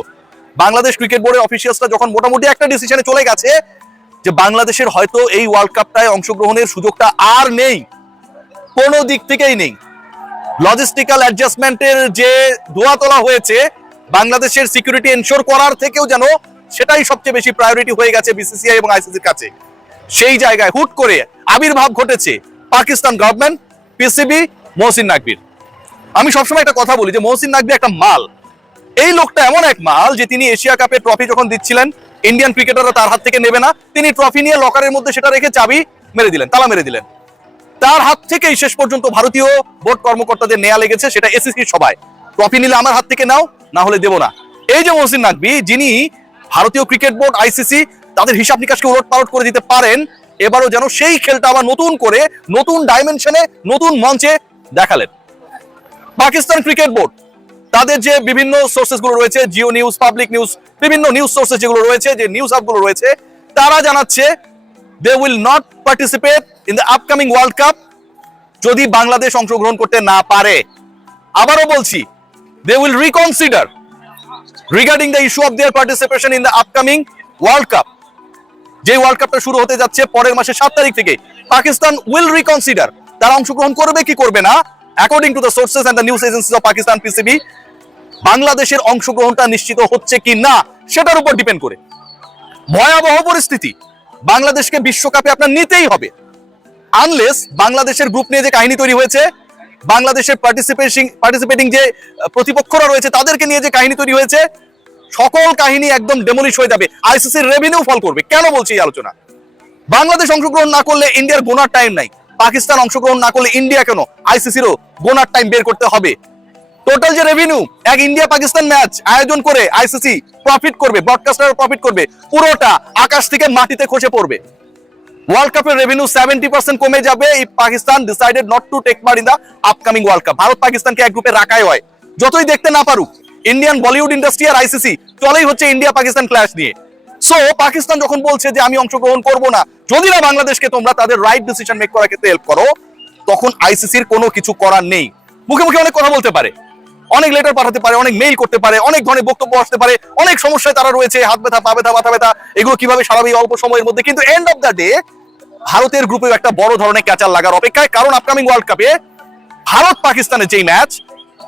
[SPEAKER 9] বাংলাদেশ ক্রিকেট বোর্ডের অফিসিয়ালসরা যখন মোটামুটি একটা ডিসিশনে চলে গেছে, যে বাংলাদেশের হয়তো এই ওয়ার্ল্ড কাপটায় অংশগ্রহণের সুযোগটা আর নেই, কোনো দিক থেকেই নেই। লজিস্টিক্যাল অ্যাডজাস্টমেন্টের যে দোয়া তোলা হয়েছে, বাংলাদেশের সিকিউরিটি এনশোর করার থেকেও যেন সেটাই সবচেয়ে বেশি প্রায়োরিটি হয়ে গেছে বিসিসিআই এবং আইসিসির কাছে। সেই জায়গায় হুট করে আবির্ভাব ঘটেছে পাকিস্তান গভর্নমেন্ট, পিসিবি, মহসিন নাকবির আমি সবসময় একটা কথা বলি যে মহসিন নাকবি একটা মাল। এই লোকটা এমন এক মাল যে তিনি এশিয়া কাপে ট্রফি যখন দিচ্ছিলেন, ইন্ডিয়ান ক্রিকেটাররা তার হাত থেকে নেবে না, তিনি ট্রফি নিয়ে লকারের মধ্যে সেটা রেখে চাবি মেরে দিলেন, তালা মেরে দিলেন। তার হাত থেকেই শেষ পর্যন্ত ভারতীয় বোর্ড কর্মকর্তাদের নেওয়া লেগেছে, সেটা এসিসির সবাই ট্রফি নিলে আমার হাত থেকে নাও, না হলে দেবো না। এই যে মহসিন নাকবি যিনি ভারতীয় ক্রিকেট বোর্ড আইসিসি তাদের হিসাব নিকাশকে উলট পালট করে দিতে পারেন, এবারও যেন সেই খেলটা আবার নতুন করে, নতুন ডাইমেনশনে নতুন মঞ্চে দেখালেন। পাকিস্তান ক্রিকেট বোর্ড তাদের যে বিভিন্ন সোর্সেসগুলো রয়েছে জিও নিউজ পাবলিক নিউজ বিভিন্ন নিউজ সোর্সেস যেগুলো রয়েছে, যে নিউজ হাবগুলো রয়েছে, তারা জানাচ্ছে they will not participate in the upcoming world cup যদি বাংলাদেশ অংশগ্রহণ করতে না পারে, আবারও বলছি they will reconsider regarding the issue of their participation in the upcoming world cup যে ওয়ার্ল্ড কাপটা শুরু হতে যাচ্ছে পরের মাসে সাত তারিখ থেকে, পাকিস্তান উইল রিকনসিডার তারা অংশগ্রহণ করবে কি করবে না? According to the sources and the news agencies of Pakistan PCB বাংলাদেশের অংশগ্রহণটা নিশ্চিত হচ্ছে কি না, সেটার উপর ডিপেন্ড করে। ভয়াবহ পরিস্থিতি। বাংলাদেশকে বিশ্বকাপে আপনার নিতেই হবে। আনলেস বাংলাদেশের গ্রুপ নিয়ে যে কাহিনী তৈরি হয়েছে, বাংলাদেশের পার্টিসিপেশন পার্টিসিপেটিং যে প্রতিপক্ষরা রয়েছে, তাদেরকে নিয়ে যে কাহিনী তৈরি হয়েছে, সকল কাহিনী একদম ডেমোলিশ হয়ে যাবে। আইসিসির রেভিনিউ ফল করবে। কেন বলছি এই আলোচনা? বাংলাদেশ অংশগ্রহণ না করলে ইন্ডিয়ার গোনার টাইম নাই। পাকিস্তান অংশগ্রহণ না করলে ইন্ডিয়া কেন? আইসিসিরও গোনার টাইম বের করতে হবে। টোটাল যে রেভিনিউ এক ইন্ডিয়া পাকিস্তান ম্যাচ আয়োজন করে আইসিসি প্রফিট করবে ব্রডকাস্টার প্রফিট করবে, পুরোটা আকাশ থেকে মাটিতে খসে পড়বে। ওয়ার্ল্ড কাপের রেভিনিউ সেভেন্টি পার্সেন্ট কমে যাবে। এই Pakistan decided not to take part in the upcoming world cup Bharat পাকিস্তানকে এক গ্রুপে রাখাই হয়। যতই দেখতে না পারুক ইন্ডিয়ান বলিউড ইন্ডাস্ট্রি আর আইসিসি চলেই হচ্ছে ইন্ডিয়া পাকিস্তান ক্ল্যাশ নিয়ে। সো পাকিস্তান যখন বলছে যে আমি অংশগ্রহণ করব না, যদি না বাংলাদেশকে তোমরা তাদের রাইট ডিসিশন মেক করার ক্ষেত্রে হেল্প করো, তখন আইসিসির কোনো কিছু করার নেই। মুখে মুখে অনেক কথা বলতে পারে। অনেক লেটার পাঠাতে পারে, অনেক মেইল করতে পারে, অনেক ধরনের বক্তব্য আসতে পারে, অনেক সমস্যায় তারা রয়েছে, হাত ব্যথা, পা ব্যথা, মাথা ব্যথা, এগুলো কীভাবে সারাবে অল্প সময়ের মধ্যে? কিন্তু এন্ড অফ দ্য ডে ভারতের গ্রুপে একটা বড় ধরনের ক্যাচার লাগার অপেক্ষায়, কারণ আপকামিং ওয়ার্ল্ড কাপে ভারত পাকিস্তানের যেই ম্যাচ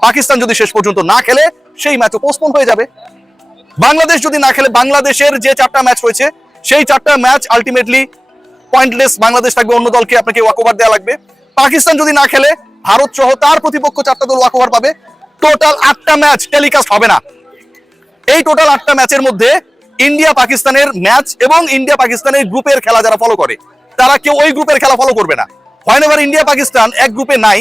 [SPEAKER 9] পাকিস্তান যদি শেষ পর্যন্ত না খেলে, সেই ম্যাচও পোস্টপোন হয়ে যাবে। বাংলাদেশ যদি না খেলে, বাংলাদেশের যে চারটা ম্যাচ রয়েছে, সেই চারটা ম্যাচ আলটিমেটলি পয়েন্টলেস বাংলাদেশ থাকবে, অন্য দলকে আপনাকে ওয়াকওভার দেওয়া লাগবে। পাকিস্তান যদি না খেলে, ভারত সহ তার প্রতিপক্ষ চারটা দল ওয়াকওভার পাবে। টোটাল আটটা ম্যাচ টেলিকাস্ট হবে না। এই টোটাল আটটা ম্যাচের মধ্যে ইন্ডিয়া পাকিস্তানের ম্যাচ এবং ইন্ডিয়া পাকিস্তানের গ্রুপের খেলা যারা ফলো করে, তারা কেউ ওই গ্রুপের খেলা ফলো করবে না। হয় এবার ইন্ডিয়া পাকিস্তান এক গ্রুপে নাই,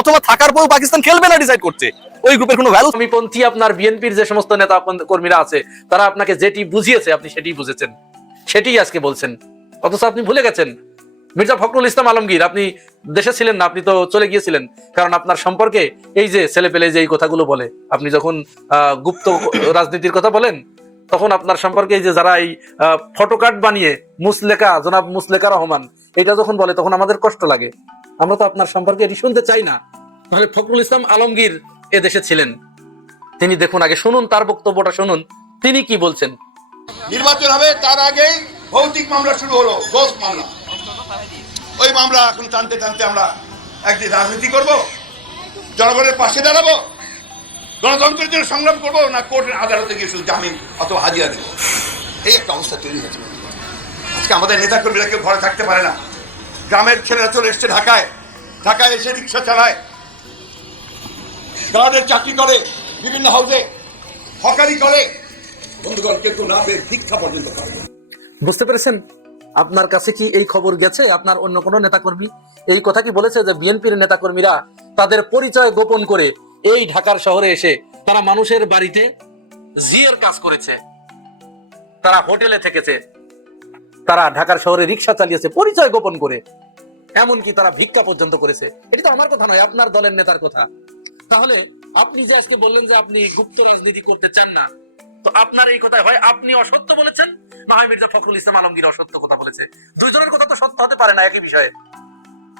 [SPEAKER 9] অথবা থাকার পরেও পাকিস্তান খেলবে না ডিসাইড করছে। ওই গ্রুপের কোনো ভ্যালু
[SPEAKER 7] পন্থী আপনার বিএনপির যে সমস্ত নেতা কর্মীরা আছে, তারা আপনাকে যেটি বুঝিয়েছে, আপনি সেটি বুঝেছেন। সেটি আজকে বলছেন। অথচ আপনি ভুলে গেছেন। মির্জা ফখরুল ইসলাম আলমগীর, আপনি দেশে ছিলেন না, আপনি তো চলে গিয়েছিলেন। কারণ আপনার সম্পর্কে এই যে ছেলে পেলে যে এই কথাগুলো বলে, আপনি যখন গুপ্ত রাজনীতির কথা বলেন, তখন আপনার সম্পর্কে এই যে যারা এই ফটোকার্ড বানিয়ে মুসলেকা জনাব মুসলেকা রহমান, এটা যখন বলে, তখন আমাদের কষ্ট লাগে। আমরা তো আপনার সম্পর্কে এটি শুনতে চাই না। তাহলে ফখরুল ইসলাম আলমগীর এ দেশে ছিলেন। তিনি দেখুন আগে, শুনুন তার বক্তব্যটা, শুনুন, তিনি কি বলছেন।
[SPEAKER 10] নির্বাচন হবে, তার আগেই ভৌতিক মামলা শুরু হলো, দোষ মামলা। ওই মামলা এখন টানতে টানতে আমরা একদিন রাজনীতি করব, জনগণের পাশে দাঁড়াবো, গণতন্ত্রের জন্য সংগ্রাম করব না কোর্টের আদালতে গিয়ে শুধু জামিন অথবা হাজিরা দেবো। এই একটা অবস্থা তৈরি হয়েছে। আজকে আমাদের নেতা কর্মীরা কেউ ঘরে থাকতে পারে না। গ্রামের ছেলেরা চলে এসছে ঢাকায়। ঢাকায় এসে রিক্সা চালায়। গার্ডের চাকরি করে বিভিন্ন হাউসে, হকারি করে। বন্ধুগণ, কেউ না পেয়ে ভিক্ষা পর্যন্ত করে
[SPEAKER 7] বুঝতে পেরেছেন? আপনার কাছে কি এই খবর গেছে? আপনার অন্য কোনো নেতাকর্মী? এই কথা কি বলেছে যে বিএনপির নেতাকর্মীরা তাদের পরিচয় গোপন করে এই ঢাকার শহরে এসে তারা মানুষের বাড়িতে জিয়ের কাজ করেছে। তারা হোটেলে থেকেছে। তারা ঢাকার শহরে রিক্সা চালিয়েছে, পরিচয় গোপন করে। এমনকি তারা ভিক্ষা পর্যন্ত করেছে। এটি তো আমার কথা নয়, আপনার দলের নেতার কথা। তাহলে আপনি যে আজকে বললেন যে আপনি গুপ্ত রাজনীতি করতে চান না তো আপনার এই কথায় হয় আপনি অসত্য বলেছেন? না হয় মির্জা ফখরুল ইসলাম আলমগীর অসত্য কথা বলেছে। দুইজনের কথা তো সত্য হতে পারে না একই বিষয়ে।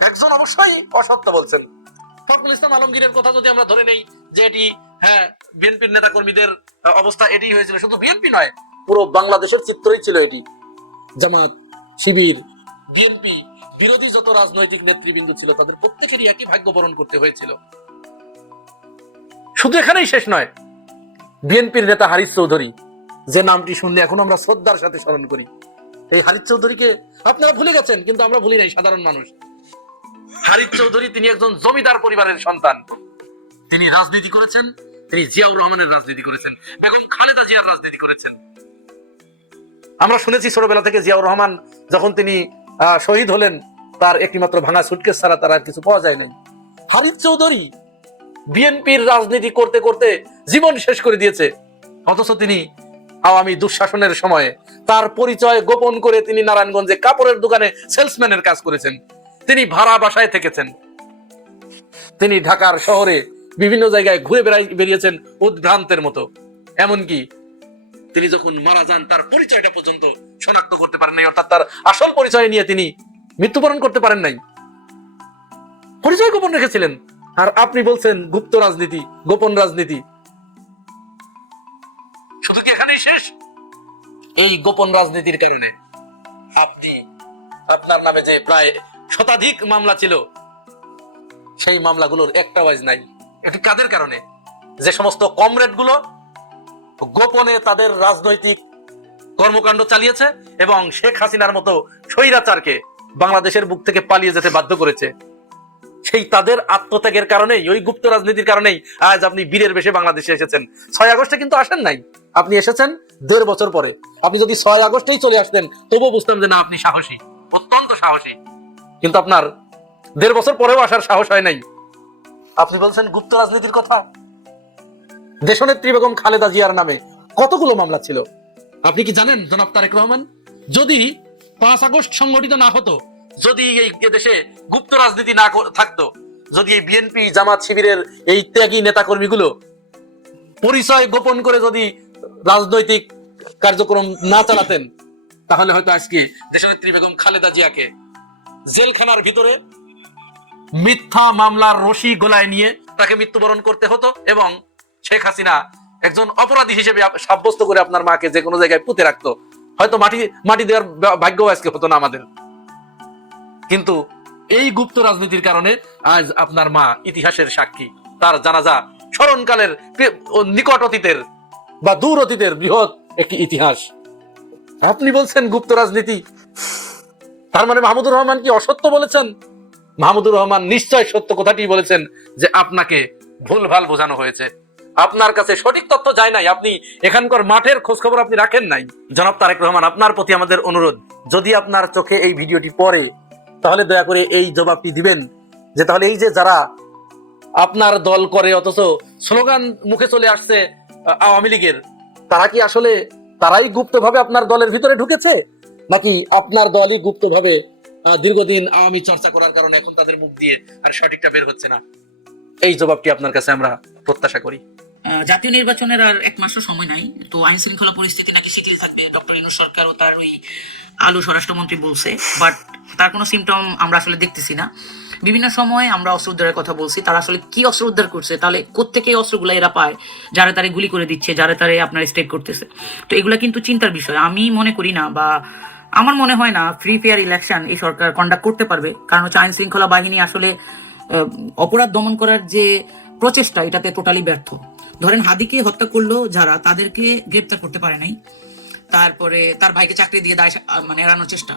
[SPEAKER 7] একজন অবশ্যই অসত্য বলছেন। ফখরুল ইসলাম আলমগীরের কথা যদি আমরা ধরে নেই যে এটি হ্যাঁ বিএনপির নেতা কর্মীদের অবস্থা এটি হয়েছিল শুধু বিএনপি নয় পুরো বাংলাদেশের চিত্রই ছিল এটি। জামাত শিবির বিএনপি বিরোধী যত রাজনৈতিক নেতৃবৃন্দ ছিল তাদের প্রত্যেকেরই একই ভাগ্য বরণ করতে হয়েছিল। শুধু এখানেই শেষ নয় বিএনপির নেতা হারিস চৌধুরী, যে নামটি শুনলে এখন আমরা শ্রদ্ধার সাথে স্মরণ করি। এই হারিস চৌধুরীকে আপনারা ভুলে গেছেন, কিন্তু আমরা ভুলি নাই, সাধারণ মানুষ। হারিস চৌধুরী তিনি একজন জমিদার পরিবারের সন্তান। তিনি রাজনীতি করেছেন, তিনি জিয়াউর রহমানের রাজনীতি করেছেন, বেগম খালেদা জিয়ার রাজনীতি করেছেন। আমরা শুনেছি ছোটবেলা থেকে জিয়াউর রহমান যখন তিনি শহীদ হলেন, তার একটিমাত্র ভাঙা সুটকেস ছাড়া তার আর কিছু পাওয়া যায় নাই। হারিস চৌধুরী বিএনপির রাজনীতি করতে করতে জীবন শেষ করে দিয়েছে। অথচ তিনি আওয়ামী দুঃশাসনের সময়ে তার পরিচয় গোপন করে তিনি নারায়ণগঞ্জে কাপড়ের দোকানে সেলসম্যানের কাজ করেছেন। তিনি ভাড়া বাসায় থেকেছেন। তিনি ঢাকার শহরে বিভিন্ন জায়গায় ঘুরে বেড়াই, বেরিয়েছেন উদ্ভ্রান্তের মতো। এমনকি তিনি যখন মারা যান, তার পরিচয়টা পর্যন্ত শনাক্ত করতে পারেন নাই, অর্থাৎ তার আসল পরিচয় নিয়ে তিনি মৃত্যুবরণ করতে পারেন নাই। পরিচয় গোপন রেখেছিলেন। আর আপনি বলছেন গুপ্ত রাজনীতি, গোপন রাজনীতি। শুধু কি এখানেই শেষ? এই গোপন রাজনীতির কারণে। আপনি, আপনার নামে যে প্রায় শতাধিক মামলা ছিল, সেই মামলাগুলোর একটা ওয়াইজ নাই। এটি কাদের কারণে? যে সমস্ত কমরেডগুলো গোপনে তাদের রাজনৈতিক কর্মকাণ্ড চালিয়েছে এবং শেখ হাসিনার মতো স্বৈরাচারকে বাংলাদেশের বুক থেকে পালিয়ে যেতে বাধ্য করেছে। সেই তাদের আত্মত্যাগের কারণেই, ওই গুপ্ত রাজনীতির কারণেই আজ আপনি বীরের বেশে বাংলাদেশে এসেছেন। ছয় আগস্টে কিন্তু আসেন নাই। আপনি এসেছেন দেড় বছর পরে। আপনি যদি ছয় আগস্টেই চলে আসতেন, তবুও বুঝতাম যে না, আপনি সাহসী। অত্যন্ত সাহসী। কিন্তু আপনার দেড় বছর পরেও আসার সাহস হয় নাই। আপনি বলছেন গুপ্ত রাজনীতির কথা? দেশনেত্রী বেগম খালেদা জিয়ার নামে কতগুলো মামলা ছিল? আপনি কি জানেন, জনাব তারেক রহমান? যদি পাঁচ আগস্ট সংগঠিত না হতো যদি এই দেশে গুপ্ত রাজনীতি না থাকতো, যদি এই বিএনপি জামাত শিবিরের এই ত্যাগী নেতাকর্মীগুলো পরিচয় গোপন করে যদি রাজনৈতিক কার্যক্রম না চালাতেন, তাহলে হয়তো আজকে দেশনেত্রী বেগম খালেদা জিয়াকে জেলখানার ভিতরে মিথ্যা মামলার রশি গোলায় নিয়ে তাকে মৃত্যুবরণ করতে হতো এবং শেখ হাসিনা একজন অপরাধী হিসেবে সাব্যস্ত করে আপনার মাকে যে কোনো জায়গায় পুঁতে রাখতো। হয়তো মাটি মাটি দেওয়ার ভাগ্য আজকে হতো না আমাদের। কিন্তু এই গুপ্ত রাজনীতির কারণে আজ আপনার মা ইতিহাসের সাক্ষী। তার জানাজা স্মরণকালের নিকট অতীতের বা দূর অতীতের বৃহৎ একটি ইতিহাস। আপনি বলছেন গুপ্ত রাজনীতি। তার মানে মাহমুদুর রহমান কি অসত্য বলেছেন? মাহমুদুর রহমান নিশ্চয় সত্য কথাটি বলেছেন যে আপনাকে ভুলভাল বোঝানো হয়েছে। আপনার কাছে সঠিক তথ্য যায় নাই। আপনি এখানকার মাঠের খোঁজ খবর আপনি রাখেন নাই। জনাব তারেক রহমান, আপনার প্রতি আমাদের অনুরোধ, যদি আপনার চোখে এই ভিডিওটি পড়ে তাহলে দয়া করে এই জবাবটি দিবেন যে তাহলে এই যে যারা আপনার দল করে, অথচ স্লোগান মুখে চলে আসছে আওয়ামী লীগের, তারা কি আসলে তারাই গুপ্তভাবে আপনার দলের ভিতরে ঢুকেছে? নাকি আপনার দলই গুপ্তভাবে দীর্ঘদিন আওয়ামী চর্চা করার কারণে এখন তাদের মুখ দিয়ে আর সঠিকটা বের হচ্ছে না? এই জবাবটি আপনার কাছে আমরা প্রত্যাশা করি।
[SPEAKER 6] জাতীয় নির্বাচনের আর এক মাসও সময় নাই। তো আইন শৃঙ্খলা পরিস্থিতি নাকি শিথিল থাকবে ডক্টর ইনু সরকার ও তার ওই আলু স্বরাষ্ট্রমন্ত্রী বলছে। বাট তার কোনো সিমটম আমরা আসলে দেখতেছি না। বিভিন্ন সময় আমরা অস্ত্র উদ্ধারের কথা বলছি। তারা আসলে কি অস্ত্র উদ্ধার করছে, তাহলে কোত্থেকে এই অস্ত্রগুলো এরা পায়, যারা তারে গুলি করে দিচ্ছে, যারা তারে আপনার স্টেক করতেছে। তো এগুলা কিন্তু চিন্তার বিষয়। আমি মনে করি না বা আমার মনে হয় না ফ্রি ফেয়ার ইলেকশন এই সরকার কন্ডাক্ট করতে পারবে। কারণ হচ্ছে আইন শৃঙ্খলা বাহিনী আসলে অপরাধ দমন করার যে প্রচেষ্টা, এটাতে টোটালি ব্যর্থ। ধরেন হাদিকে হত্যা করল যারা, তাদেরকে গ্রেপ্তার করতে পারে নাই। তারপরে তার ভাইকে চাকরি দিয়ে দায় মানে এড়ানোর চেষ্টা।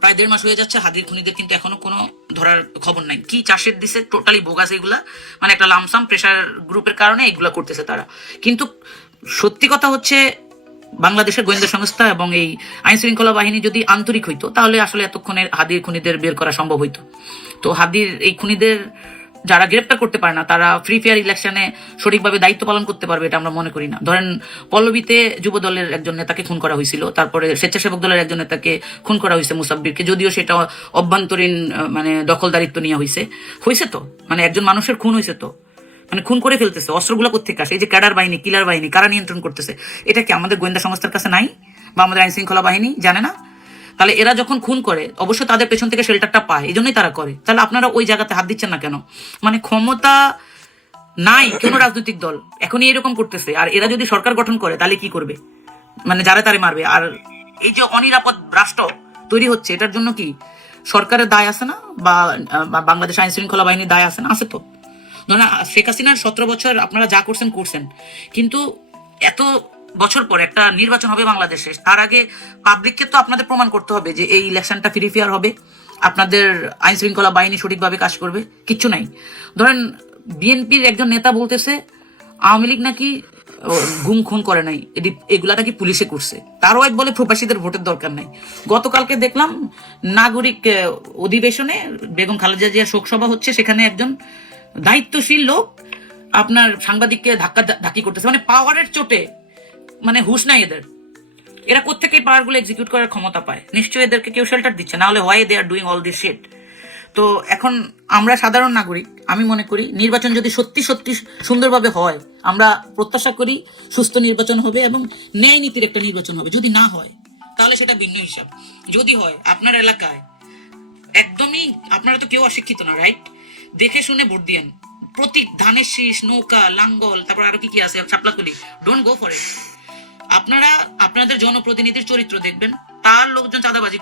[SPEAKER 6] প্রায় দেড় মাস হয়ে যাচ্ছে, হাদির খুনিদের কিন্তু এখনও কোনো ধরার খবর নাই। কি চাষের দিছে টোটালি বোগাস এগুলা? মানে একটা লামসাম প্রেশার গ্রুপের কারণে এগুলা করতেছে তারা। কিন্তু সত্যি কথা হচ্ছে, বাংলাদেশের গোয়েন্দা সংস্থা এবং এই আইন শৃঙ্খলা বাহিনী যদি আন্তরিক হইতো, তাহলে আসলে এতক্ষণের হাদির খুনিদের বের করা সম্ভব হইতো। তো হাদির এই খুনিদের যারা গ্রেপ্তার করতে পারে না, তারা ফ্রি ফেয়ার ইলেকশনে সঠিকভাবে দায়িত্ব পালন করতে পারবে এটা আমরা মনে করি না। ধরেন, পল্লবীতে যুব দলের একজন নেতাকে খুন করা হয়েছিল, তারপরে স্বেচ্ছাসেবক দলের একজন নেতাকে খুন করা হয়েছে মুসাব্বিরকে, যদিও সেটা অভ্যন্তরীণ মানে দখলদারিত্ব নিয়ে হয়েছে। হয়েছে তো? মানে একজন মানুষের খুন হয়েছে তো? মানে খুন করে ফেলতেছে, অস্ত্রগুলো কোথেকে আসে? এই যে ক্যাডার বাহিনী, কিলার বাহিনী, কারা নিয়ন্ত্রণ করতেছে? এটা কি আমাদের গোয়েন্দা সংস্থার কাছে নাই? বা আমাদের আইন শৃঙ্খলা বাহিনী? জানে না? তাহলে এরা যখন খুন করে অবশ্যই তাদের পেছন থেকে শেল্টারটা পায় এই জন্যই তারা করে। তাহলে আপনারা ওই জায়গাতে হাত দিচ্ছেন না কেন? মানে ক্ষমতা নাই কোন রাজনৈতিক দল। এখনই এরকম করতেছে। আর এরা যদি সরকার গঠন করে তাহলে কি করবে? মানে যারা তারে মারবে। আর এই যে অনিরাপদ রাষ্ট্র তৈরি হচ্ছে এটার জন্য কি সরকারের দায় আছে না? বা বাংলাদেশ আইন শৃঙ্খলা বাহিনীর দায় আছে না? আছে তো। আহ, শেখ হাসিনার সতেরো বছর আপনারা যা করছেন করছেন। কিন্তু এত বছর পর একটা নির্বাচন হবে বাংলাদেশে, তার আগে পাবলিককে তো আপনাদের প্রমাণ করতে হবে যে এই ইলেকশনটা ফ্রি ফেয়ার হবে। আপনাদের আইন শৃঙ্খলা বাহিনী সঠিকভাবে কাজ করবে, কিচ্ছু নাই। ধরেন বিএনপির একজন নেতা বলতেছে, আওয়ামী লীগ নাকি গুম খুন করে নাই এটি- এগুলা নাকি পুলিশে করছে? তারও এক বলে প্রবাসীদের ভোটের দরকার নাই। গতকালকে দেখলাম নাগরিক অধিবেশনে বেগম খালেদা জিয়ার শোকসভা হচ্ছে, সেখানে একজন দায়িত্বশীল লোক আপনার সাংবাদিককে ধাক্কা, ধাক্কি করতেছে। মানে পাওয়ারের চোটে মানে হুশ নাই এদের। এরা কোথেকে পাওয়ারগুলো এক্সিকিউট করার ক্ষমতা পায়। নিশ্চয়ই এদেরকে কেউ শেল্টার দিচ্ছে, না হলে why they are doing all this shit তো এখন আমরা সাধারণ নাগরিক, আমি মনে করি নির্বাচন যদি সত্যি সত্যি সুন্দরভাবে হয়, আমরা প্রত্যাশা করি সুস্থ নির্বাচন হবে এবং ন্যায় নীতির একটা নির্বাচন হবে। যদি না হয়, তাহলে সেটা ভিন্ন হিসাব। যদি হয়, আপনার এলাকায় একদমই আপনারা তো কেউ অশিক্ষিত না রাইট দেখে শুনে ভোট দিয়েন। প্রতীক ধানের শীষ, নৌকা, লাঙ্গল, তারপর আরও কি কি আছে চাপলাতুলি ডোন্ট গো ফর ইট আপনারা আপনাদের জনপ্রতিনিধির চরিত্র দেখবেন তার লোকজন চাঁদাবাজি